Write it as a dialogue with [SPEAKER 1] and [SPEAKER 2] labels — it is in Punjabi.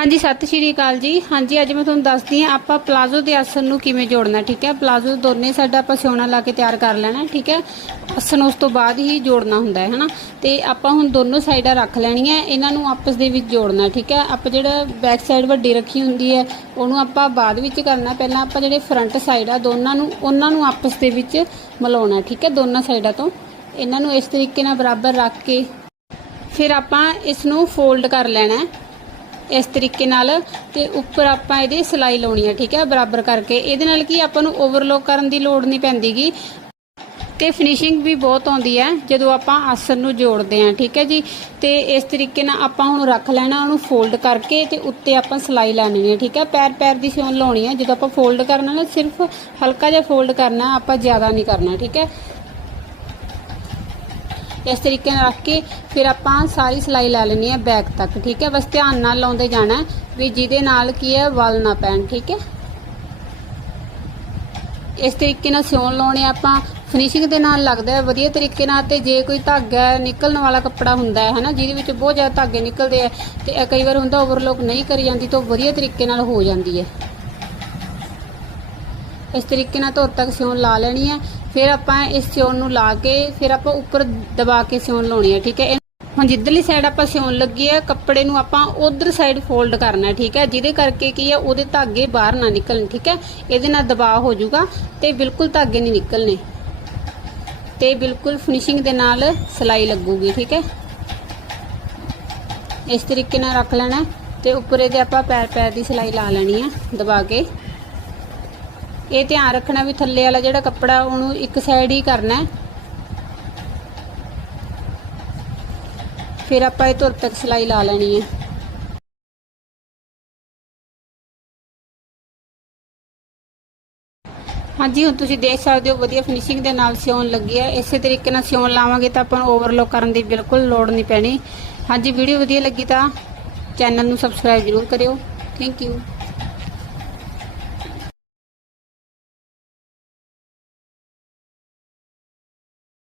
[SPEAKER 1] ਹਾਂਜੀ, ਸਤਿ ਸ਼੍ਰੀ ਅਕਾਲ ਜੀ। ਹਾਂਜੀ, ਅੱਜ ਮੈਂ ਤੁਹਾਨੂੰ ਦੱਸਦੀ ਹਾਂ ਆਪਾਂ ਪਲਾਜ਼ੋ ਦੇ ਆਸਨ ਨੂੰ ਕਿਵੇਂ ਜੋੜਨਾ, ਠੀਕ ਹੈ? ਪਲਾਜ਼ੋ ਦੋਨੇ ਸਾਡਾ ਆਪਾਂ ਸਿਉਣਾ ਲਾ ਕੇ ਤਿਆਰ ਕਰ ਲੈਣਾ, ਠੀਕ ਹੈ? ਆਸਨ ਉਸ ਤੋਂ ਬਾਅਦ ਹੀ ਜੋੜਨਾ ਹੁੰਦਾ ਹੈ, ਹਨਾ? ਤੇ ਆਪਾਂ ਹੁਣ ਦੋਨੋਂ ਸਾਈਡਾਂ ਰੱਖ ਲੈਣੀਆਂ, ਇਹਨਾਂ ਨੂੰ ਆਪਸ ਦੇ ਵਿੱਚ ਜੋੜਨਾ, ਠੀਕ ਹੈ? ਆਪਾਂ ਜਿਹੜਾ ਬੈਕ ਸਾਈਡ ਵੱਡੀ ਰੱਖੀ ਹੁੰਦੀ ਹੈ, ਉਹਨੂੰ ਆਪਾਂ ਬਾਅਦ ਵਿੱਚ ਕਰਨਾ, ਪਹਿਲਾਂ ਆਪਾਂ ਜਿਹੜੇ ਫਰੰਟ ਸਾਈਡ ਆ, ਦੋਨਾਂ ਨੂੰ, ਉਹਨਾਂ ਨੂੰ ਆਪਸ ਦੇ ਵਿੱਚ ਮਿਲਾਉਣਾ, ਠੀਕ ਹੈ? ਦੋਨਾਂ ਸਾਈਡਾਂ ਤੋਂ। ਇਹਨਾਂ ਨੂੰ ਇਸ ਤਰੀਕੇ ਨਾਲ ਬਰਾਬਰ ਰੱਖ ਕੇ, ਫਿਰ ਆਪਾਂ ਇਸ ਨੂੰ ਫੋਲਡ ਕਰ ਲੈਣਾ ਇਸ ਤਰੀਕੇ ਨਾਲ ਤੇ ਉੱਪਰ ਆਪਾਂ ਇਹਦੀ ਸਿਲਾਈ ਲਾਉਣੀ ਹੈ ਠੀਕ ਹੈ ਬਰਾਬਰ ਕਰਕੇ। ਇਹਦੇ ਨਾਲ ਕੀ ਆਪਾਂ ਨੂੰ ਓਵਰਲੋਕ ਕਰਨ ਦੀ ਲੋੜ ਨਹੀਂ ਪੈਂਦੀਗੀ। ਤੇ ਫਿਨਿਸ਼ਿੰਗ ਵੀ ਬਹੁਤ ਆਉਂਦੀ ਹੈ ਜਦੋਂ ਆਪਾਂ ਆਸਨ ਨੂੰ ਜੋੜਦੇ ਹਾਂ ਠੀਕ ਹੈ ਜੀ। ਤੇ ਇਸ ਤਰੀਕੇ ਨਾਲ ਆਪਾਂ ਹੁਣ ਰੱਖ ਲੈਣਾ, ਉਹਨੂੰ ਫੋਲਡ ਕਰਕੇ ਤੇ ਉੱਤੇ ਆਪਾਂ ਸਿਲਾਈ ਲਾਣੀ ਹੈ ਠੀਕ ਹੈ ਪੈਰ ਪੈਰ ਦੀ ਸਿਉਣ ਲਾਉਣੀ ਹੈ ਜਦੋਂ ਆਪਾਂ ਫੋਲਡ ਕਰਨਾ ਨਾ, ਸਿਰਫ ਹਲਕਾ ਜਿਹਾ ਫੋਲਡ ਕਰਨਾ, ਆਪਾਂ ਜ਼ਿਆਦਾ ਨਹੀਂ ਕਰਨਾ, ਠੀਕ ਹੈ ਇਸ ਤਰੀਕੇ ਨਾਲ ਰੱਖ ਕੇ ਫਿਰ ਆਪਾਂ ਸਾਰੀ ਸਿਲਾਈ ਲੈ ਲੈਣੀ ਹੈ ਬੈਕ ਤੱਕ, ਠੀਕ ਹੈ? ਬਸ ਧਿਆਨ ਨਾਲ ਲਾਉਂਦੇ ਜਾਣਾ ਵੀ ਜਿਹਦੇ ਨਾਲ ਕੀ ਹੈ, ਵਲ ਨਾ ਪੈਣ, ਠੀਕ ਹੈ? ਇਸ ਤਰੀਕੇ ਨਾਲ ਸਿਉਣ ਲਾਉਣੇ ਆਪਾਂ। ਫਿਨਿਸ਼ਿੰਗ ਦੇ ਨਾਲ ਲੱਗਦਾ ਹੈ, ਵਧੀਆ ਤਰੀਕੇ ਨਾਲ ਤੇ ਜੇ ਕੋਈ ਧਾਗਾ ਨਿਕਲਣ ਵਾਲਾ ਕੱਪੜਾ ਹੁੰਦਾ ਹੈ, ਹਨਾ? ਜਿਹਦੇ ਵਿੱਚ ਬਹੁਤ ਜ਼ਿਆਦਾ ਧਾਗੇ ਨਿਕਲਦੇ ਆ ਤੇ ਕਈ ਵਾਰ ਹੁੰਦਾ ਓਵਰਲੋਕ ਨਹੀਂ ਕਰੀ ਜਾਂਦੀ ਤਾਂ ਉਹ ਵਧੀਆ ਤਰੀਕੇ ਨਾਲ ਹੋ ਜਾਂਦੀ ਹੈ। ਇਸ ਤਰੀਕੇ ਨਾਲ ਧੁਰ ਤੱਕ ਸਿਉਣ ਲਾ ਲੈਣੀ ਹੈ। ਫਿਰ ਆਪਾਂ ਇਸ ਸਿਉਣ ਨੂੰ ਲਾ ਕੇ ਫਿਰ ਆਪਾਂ ਉੱਪਰ ਦਬਾ ਕੇ ਸਿਉਣ ਲਾਉਣੀ ਹੈ, ਠੀਕ ਹੈ? ਇਹ- ਹੁਣ ਜਿੱਧਰਲੀ ਸਾਈਡ ਆਪਾਂ ਸਿਉਣ ਲੱਗੀ ਹੈ, ਕੱਪੜੇ ਨੂੰ ਆਪਾਂ ਉਧਰ ਸਾਈਡ ਫੋਲਡ ਕਰਨਾ ਠੀਕ ਹੈ? ਜਿਹਦੇ ਕਰਕੇ ਕੀ ਹੈ, ਉਹਦੇ ਧਾਗੇ ਬਾਹਰ ਨਾ ਨਿਕਲਣ, ਠੀਕ ਹੈ? ਇਹਦੇ ਨਾਲ ਦਬਾਅ ਹੋ ਜਾਊਗਾ ਤੇ ਬਿਲਕੁਲ ਧਾਗੇ ਨਹੀਂ ਨਿਕਲਣੇ। ਤੇ ਬਿਲਕੁਲ ਫਿਨਿਸ਼ਿੰਗ ਦੇ ਨਾਲ ਸਿਲਾਈ ਲੱਗੂਗੀ, ਠੀਕ ਹੈ? ਇਸ ਤਰੀਕੇ ਨਾਲ ਰੱਖ ਲੈਣਾ ਹੈ ਤੇ ਉੱਪਰ ਇਹਦੇ ਆਪਾਂ ਪੈਰ ਪੈਰ ਦੀ ਸਿਲਾਈ ਲਾ ਲੈਣੀ ਹੈ, ਦਬਾ ਕੇ। ਇਹ ਧਿਆਨ ਰੱਖਣਾ ਵੀ ਥੱਲੇ ਵਾਲਾ ਜਿਹੜਾ ਕੱਪੜਾ ਉਹਨੂੰ ਇੱਕ ਸਾਈਡ ਹੀ ਕਰਨਾ ਹੈ। ਫਿਰ ਆਪਾਂ ਇਹ ਧੁਰ ਤੱਕ ਸਿਲਾਈ ਲਾ ਲੈਣੀ ਹੈ। ਹਾਂਜੀ, ਹੁਣ ਤੁਸੀਂ ਦੇਖ ਸਕਦੇ ਹੋ ਵਧੀਆ ਫਿਨਿਸ਼ਿੰਗ ਦੇ ਨਾਲ ਸਿਉਣ ਲੱਗੀ ਹੈ। ਇਸੇ ਤਰੀਕੇ ਨਾਲ ਸਿਉਣ ਲਾਵਾਂਗੇ ਤਾਂ ਆਪਾਂ ਨੂੰ ਓਵਰਲੋਕ ਕਰਨ ਦੀ ਬਿਲਕੁਲ ਲੋੜ ਨਹੀਂ ਪੈਣੀ। ਹਾਂਜੀ ਵੀਡੀਓ ਵਧੀਆ ਲੱਗੀ ਤਾਂ ਚੈਨਲ ਨੂੰ ਸਬਸਕ੍ਰਾਈਬ ਜ਼ਰੂਰ ਕਰਿਓ। Thank you